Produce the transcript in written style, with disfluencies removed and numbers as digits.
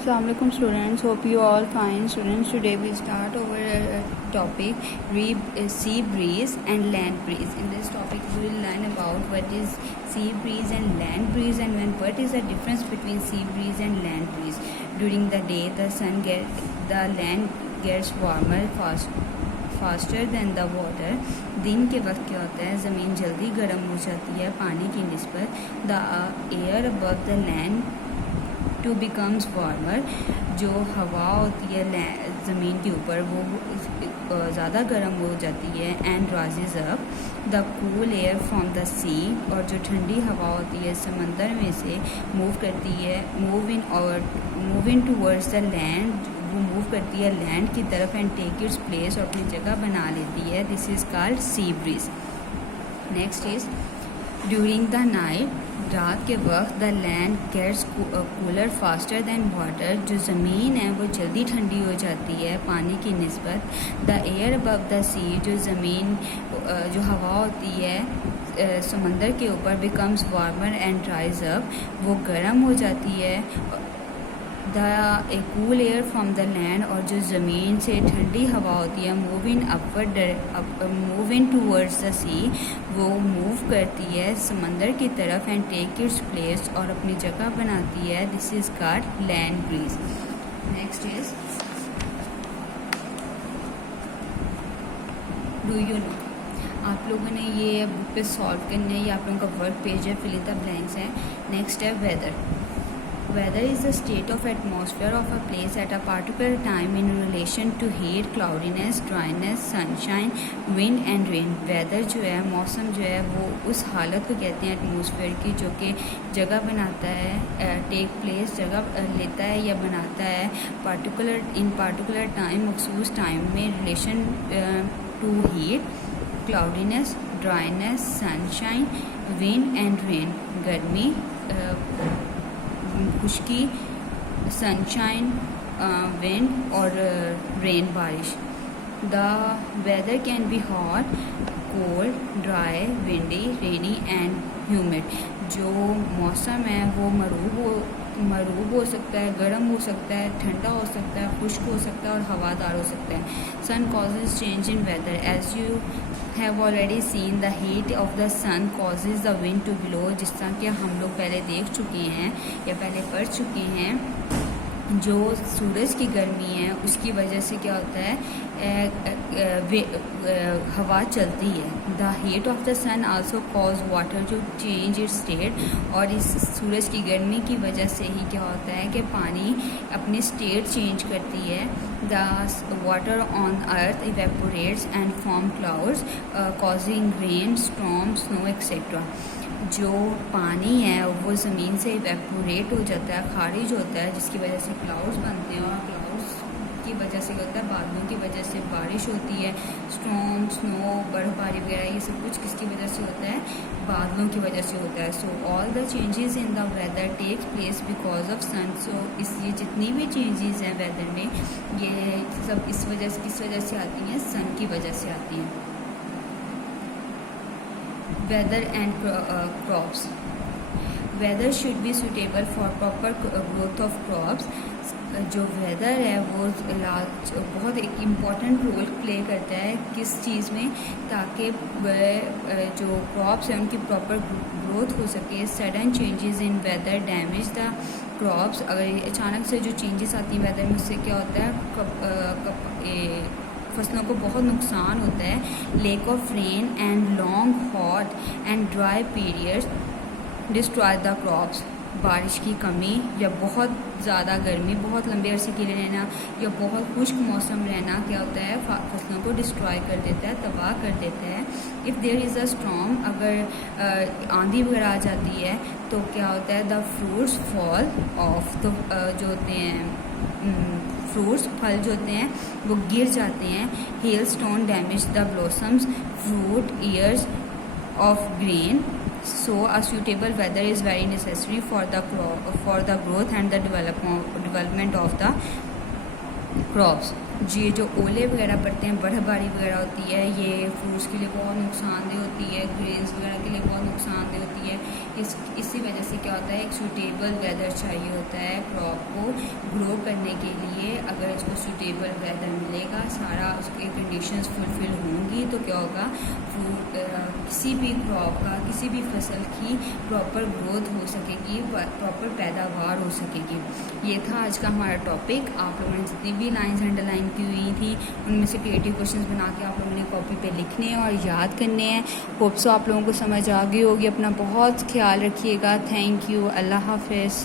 Assalamualaikum students, hope you all fine. Students, today we start our topic sea breeze and land breeze. In this topic we will learn about what is sea breeze and land breeze, and what is the difference between sea breeze and land breeze. During the day the land gets warmer faster than the water. दिन के वक्त क्या होता है, ज़मीन जल्दी गर्म हो जाती है पानी की निस्बत. The air above the land too becomes warmer. जो हवा होती है ज़मीन के ऊपर वो ज़्यादा गर्म हो जाती है. And rises up the cool air from the sea. और जो ठंडी हवा होती है समंदर में से मूव करती है, move in towards the land. वो मूव करती है लैंड की तरफ एंड टेक इट्स प्लेस और अपनी जगह बना लेती है. This is called sea breeze. Next is during the night. रात के वक्त the land gets cooler faster than water. जो ज़मीन है वो जल्दी ठंडी हो जाती है पानी की निस्बत. द एयर अबव द सी. जो ज़मीन जो हवा होती है समंदर के ऊपर becomes warmer and rise up. वो गर्म हो जाती है. The A cool air from the land. और जो ज़मीन से ठंडी हवा होती है मूव इन टूवर्ड्स द सी. वो मूव करती है समंदर की तरफ एंड टेक इट्स प्लेस और अपनी जगह बनाती है. This is called land breeze. Next is do you know. आप लोगों ने ये बुक पे सॉल्व करना है. ये आप लोगों का वर्क पेज है, फिल इन द ब्लैंक्स है. नेक्स्ट है weather. Weather is the state of atmosphere of a place at a particular time in relation to heat, cloudiness, dryness, sunshine, wind and rain. Weather जो है, मौसम जो है, वो उस हालत को कहते हैं एटमॉस्फेयर की जो कि जगह बनाता है, टेक प्लेस जगह लेता है या बनाता है पार्टिकुलर टाइम, मखसूस टाइम में relation to heat, cloudiness, dryness, sunshine, wind and rain. गर्मी, खुश्की, सनशाइन, विंड और रेन बारिश. The weather can be hot, cold, dry, windy, rainy and humid. जो मौसम है वो मरूब हो सकता है, गर्म हो सकता है, ठंडा हो सकता है, खुश्क हो सकता है और हवादार हो सकता है. Sun causes change in weather. As you have already seen the heat of the sun causes the wind to blow. जिस तरह कि हम लोग पहले देख चुके हैं या पहले पढ़ चुके हैं, जो सूरज की गर्मी है उसकी वजह से क्या होता है, हवा चलती है. The heat of the sun also cause water to change its state. और इस सूरज की गर्मी की वजह से ही क्या होता है कि पानी अपनी स्टेट चेंज करती है. The water on earth evaporates and form clouds causing rain, storm, snow etcetera. जो पानी है वो ज़मीन से इवेपोरेट हो जाता है, खारिज होता है, जिसकी वजह से क्लाउड्स बनते हैं. और क्लाउड्स की वजह से होता है, बादलों की वजह से बारिश होती है. स्टॉर्म, स्नो, बर्फबारी वगैरह ये सब कुछ किसकी वजह से होता है, बादलों की वजह से होता है. So all the changes in the weather takes place because of sun. So ये जितनी भी चेंजेस हैं वेदर में, ये सब किस वजह से आती हैं, सन की वजह से आती हैं. Weather and crops. Weather should be suitable for proper growth of crops. जो वेदर है वो बहुत एक इम्पॉर्टेंट रोल प्ले करता है किस चीज़ में, ताकि जो क्रॉप्स हैं उनकी प्रॉपर ग्रोथ हो सके. Sudden changes in weather damage the crops. अगर अचानक से जो चेंजेस आती हैं वेदर में, उससे क्या होता है, फसलों को बहुत नुकसान होता है. Lake of rain and long hot and dry periods destroy the crops. बारिश की कमी या बहुत ज़्यादा गर्मी, बहुत लंबे अरसे के लिए रहना या बहुत खुश्क मौसम रहना क्या होता है, फसलों को डिस्ट्रॉय कर देता है, तबाह कर देता है. If there is a storm, अगर आंधी वगैरह आ जाती है तो क्या होता है, द फ्रूट्स फॉल ऑफ. तो जो होते हैं फ्रूट्स, फल जो होते हैं वो गिर जाते हैं. Hello stone damage the blossoms, fruit, years of grain. So a suitable weather is very necessary for the growth and the development of the crops. ये जो ओले वगैरह पड़ते हैं, बर्फबारी वगैरह होती है, ये फ्रूट्स के लिए बहुत नुकसानदेह होती है, ग्रेन्स वगैरह के लिए बहुत नुकसानदेह होती है. इसी वजह से क्या होता है, एक सूटेबल वेदर चाहिए होता है क्रॉप को ग्रो करने के लिए अगर इसको सूटेबल वेदर मिलेगा, सारा उसके कंडीशंस फुलफ़िल होंगी, तो क्या होगा, किसी भी क्रॉप का, किसी भी फसल की प्रॉपर ग्रोथ हो सकेगी, प्रॉपर पैदावार हो सकेगी। ये था आज का हमारा टॉपिक। आप लोगों ने जितनी भी लाइंस अंडरलाइन की हुई थी उनमें से क्रिएटिव क्वेश्चंस बना के आप लोगों ने कॉपी पे लिखने हैं और याद करने हैं। होप सो आप लोगों को समझ आ गई होगी। अपना बहुत ख्याल रखिएगा। Thank you. अल्लाह हाफ़िज़।